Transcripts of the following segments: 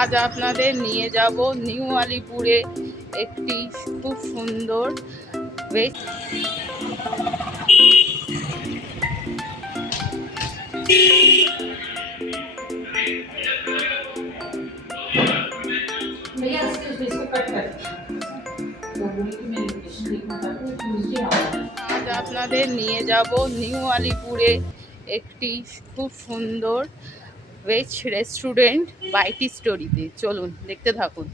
আজ আপনাদের নিয়ে যাব নিউ আলিপুরে একটি খুব সুন্দর ভেজ আজ আপনাদের নিয়ে যাব নিউ আলিপুরে একটি খুব সুন্দর ভেজ রেস্টুরেন্ট বাইটি স্টোরিতে। চলুন দেখতে থাকুন।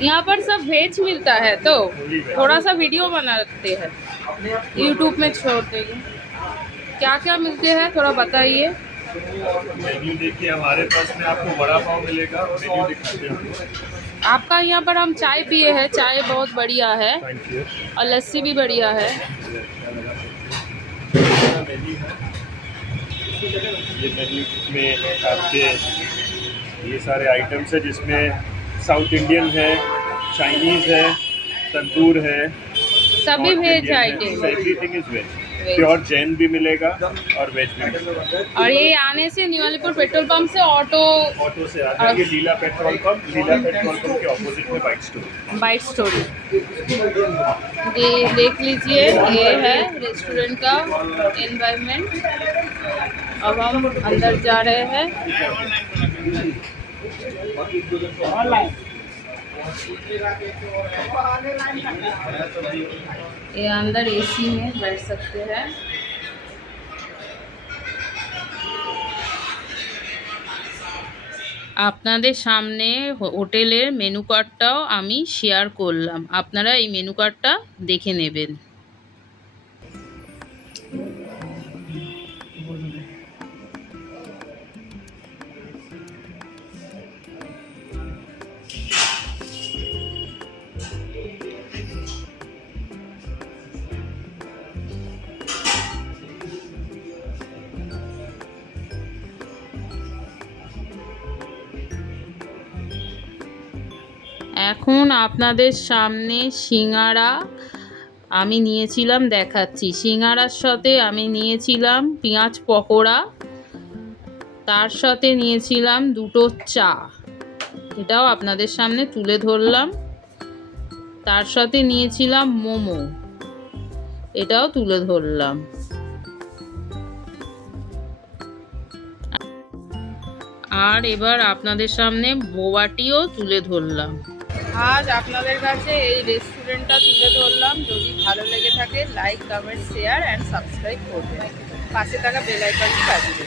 यहाँ पर सब वेज मिलता है तो थोड़ा सा वीडियो बनाते हैं, यूट्यूब में छोड़ते हैं। क्या क्या मिलते हैं थोड़ा बताइए। मेन्यू देखिए, हमारे पास में आपको बड़ा पाव मिलेगा। मेन्यू दिखाते हैं आपका यहाँ पर हम चाय पिए हैं, चाय बहुत बढ़िया है और लस्सी भी बढ़िया है। ये मेन्यू में आपके ये सारे आइटम्स है, जिसमें साउथ इंडियन है, चाइनीज है, तंदूर है, सभी veg item. Everything is veg. Pure Jain भी मिलेगा और वेज भी मिलेगा। और ये आने से न्यू अलीपुर पेट्रोल पंप से ऑटो से आ जाएंगे लीला पेट्रोल पंप के ऑपोजिट में बाइट स्टोरी। ये देख लीजिए, ये है रेस्टोरेंट का एनवायरनमेंट। अब हम अंदर जा रहे हैं। ये अंदर एसी में बैठ सकते हैं। আপনাদের সামনে হোটেলের মেনু কার্ডটাও আমি শেয়ার করলাম, আপনারা এই মেনু কার্ডটা দেখে নেবেন। এখন আপনাদের সামনে সিঙ্গারা আমি নিয়েছিলাম দেখাচ্ছি। সিঙ্গারার সাথে আমি নিয়েছিলাম পেঁয়াজ পকোড়া, তার সাথে নিয়েছিলাম দুটো চা, এটাও আপনাদের সামনে তুলে ধরলাম। তার সাথে নিয়েছিলাম মোমো, এটাও তুলে ধরলাম। আর এবার আপনাদের সামনে বোবাটিও তুলে ধরলাম। আজ আপনাদের কাছে এই রেস্টুরেন্টটা তুলে ধরলাম। যদি ভালো লেগে থাকে like, comment, share and subscribe করবেন। পাশে থাকা বেল আইকনটি বাজিয়ে দেবেন।